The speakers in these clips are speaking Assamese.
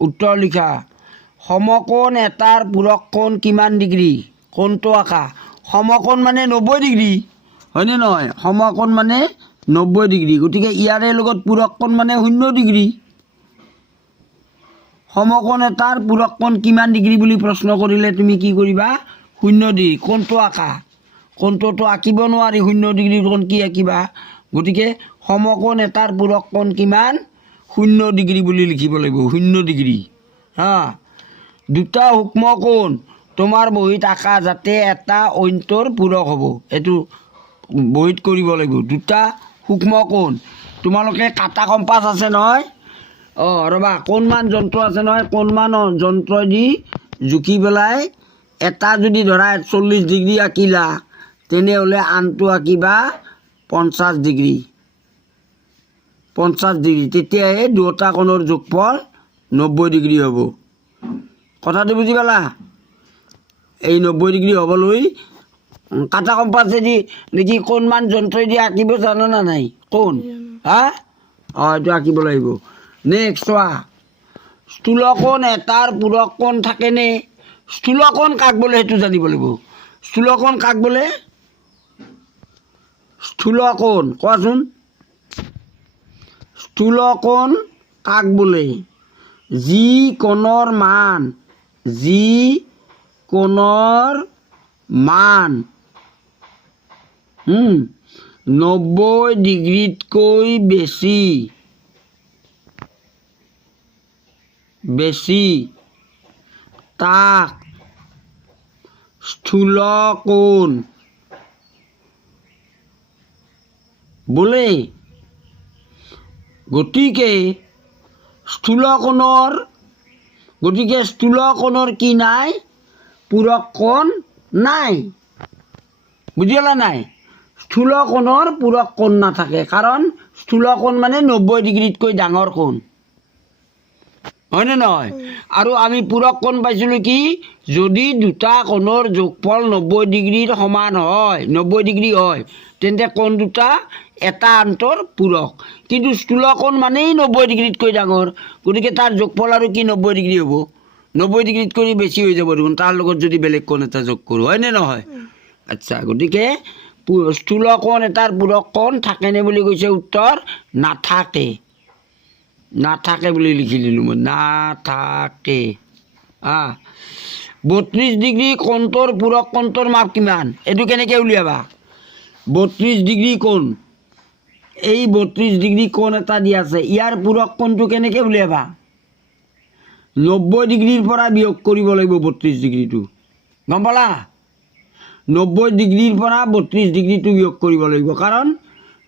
উত্তৰ লিখা সমকোণ এটাৰ পূৰক কোণ কিমান ডিগ্ৰী কোণটো আঁকা সমকোণ মানে 90 ডিগ্ৰী হয়নে নহয় সমকোণ মানে 90 ডিগ্ৰী গতিকে ইয়াৰে লগত পূৰক কোণ মানে 0 ডিগ্ৰী সমকোণ এটাৰ পূৰক কোণ কিমান ডিগ্ৰী বুলি প্ৰশ্ন কৰিলে তুমি কি কৰিবা 0 ডিগ্ৰী কোণটো আঁকা কোণটোতো আঁকিব নোৱাৰি 0 ডিগ্ৰীৰ কোণ কি আঁকিবা গতিকে সমকোণ এটাৰ পূৰক কোণ কিমান 0 ডিগ্ৰী বুলি লিখিব লাগিব 0 ডিগ্ৰী হা দুটা সূক্ষ্ম কোণ তোমাৰ বহীত আঁকা যাতে এটা অন্যৰ পূৰক হ'ব এইটো বহীত কৰিব লাগিব দুটা সূক্ষ্ম কোণ তোমালোকে কাটা কম্পাছ আছে নহয় ৰবা কোণমান যন্ত্ৰ আছে নহয় কোণমান যন্ত্ৰ দি জুকি পেলাই এটা যদি ধৰা 40 ডিগ্ৰী আঁকিলা তেনেহ'লে আনটো আঁকিবা 50 ডিগ্ৰী তেতিয়াহে দুটা কোণৰ যোগফল 90 ডিগ্ৰী হ'ব কথাটো বুজি পালা এই 90 ডিগ্ৰী হ'বলৈ কাটা কম্পাছেদি নেকি কোণমান যন্ত্ৰই দি আঁকিব জানো না নাই কোণ হা এইটো আঁকিব লাগিব নেক্সট চোৱা স্থূলকোণ এটাৰ পূৰক কোণ থাকেনে স্থূলকোণ কাক বোলে সেইটো জানিব লাগিব স্থূলকোণ কাক বোলে স্থূলকোণ কোৱাচোন স্থূলকোণ কাক বোলে যি কোণৰ মান 90 ডিগ্ৰীতকৈ বেছি তাক স্থূলকোণ বোলে গতিকে স্থূলকোণৰ কি নাই পূৰক কোণ নাই বুজিলা নাই স্থূলকোণৰ পূৰক কোণ নাথাকে কাৰণ স্থূলকোণ মানে 90 ডিগ্ৰীতকৈ ডাঙৰ কোণ হয়নে নহয় আৰু আমি পূৰক কোণ পাইছিলোঁ কি যদি দুটা কোণৰ যোগফল 90 ডিগ্ৰীৰ সমান হয় 90 ডিগ্ৰী হয় তেন্তে কোণ দুটা এটা আনটোৰ পূৰক কিন্তু স্থূলকোণ মানেই 90 ডিগ্ৰীতকৈ ডাঙৰ গতিকে তাৰ যোগফল আৰু কি 90 ডিগ্ৰী হ'ব 90 ডিগ্ৰীতকৈ বেছি হৈ যাব দেখোন তাৰ লগত যদি বেলেগ কোণ এটা যোগ কৰোঁ হয়নে নহয় আচ্ছা গতিকে স্থূলকোণ এটাৰ পূৰক কোণ থাকেনে বুলি কৈছে উত্তৰ নাথাকে বুলি লিখি দিলোঁ মই নাথাকে 32 ডিগ্ৰী কোণটোৰ পূৰক কোণটোৰ মাপ কিমান এইটো কেনেকৈ উলিয়াবা 32 ডিগ্ৰী কোণ এই 32 ডিগ্ৰী কোণ এটা দিয়া আছে ইয়াৰ পূৰক কোণটো কেনেকৈ উলিয়াবা 90 ডিগ্ৰীৰ পৰা বিয়োগ কৰিব লাগিব 32 ডিগ্ৰীটো গম পালা 90 ডিগ্ৰীৰ পৰা 32 ডিগ্ৰীটো বিয়োগ কৰিব লাগিব কাৰণ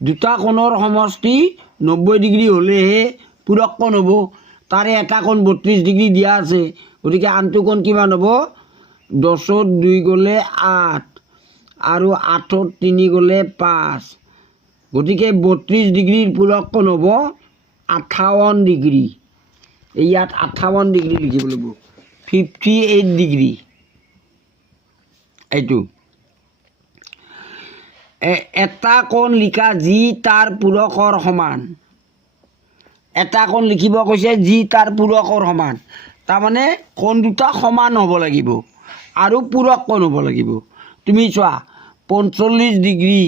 দুটা কোণৰ সমষ্টি 90 ডিগ্ৰী হ'লেহে পূৰক কোণ হ'ব তাৰে এটা কোণ 32 ডিগ্ৰী দিয়া আছে গতিকে আনটো কোণ কিমান হ'ব 10ত 2 গ'লে 8 আৰু 8ত 3 গ'লে 5 গতিকে 32 ডিগ্ৰীৰ পূৰক কোণ হ'ব 58 ডিগ্ৰী ইয়াত 58 ডিগ্ৰী লিখিব লাগিব 58 ডিগ্ৰী এইটো এটা কোণ লিখা যি তাৰ পূৰকৰ সমান এটা কোণ লিখিব কৈছে যি তাৰ পূৰকৰ সমান তাৰমানে কোণ দুটা সমান হ'ব লাগিব আৰু পূৰক কোণ হ'ব লাগিব তুমি চোৱা 45 ডিগ্ৰী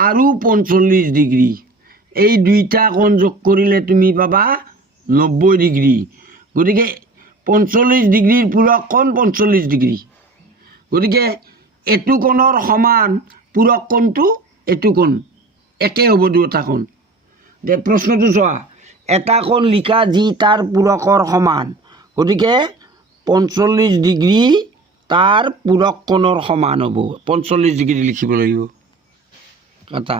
আৰু 45 ডিগ্ৰী এই দুইটা কোণ যোগ কৰিলে তুমি পাবা 90 ডিগ্ৰী গতিকে 45 ডিগ্ৰীৰ পূৰক কোণ 45 ডিগ্ৰী গতিকে এইটো কোণৰ সমান পূৰক কোণটো এইটো কোণ একে হ'ব দুটা কোণ প্ৰশ্নটো চোৱা এটা কোণ লিখা যি তাৰ পূৰকৰ সমান গতিকে 45 ডিগ্ৰী তাৰ পূৰক কোণৰ সমান হ'ব 45 ডিগ্ৰী লিখিব লাগিব কথা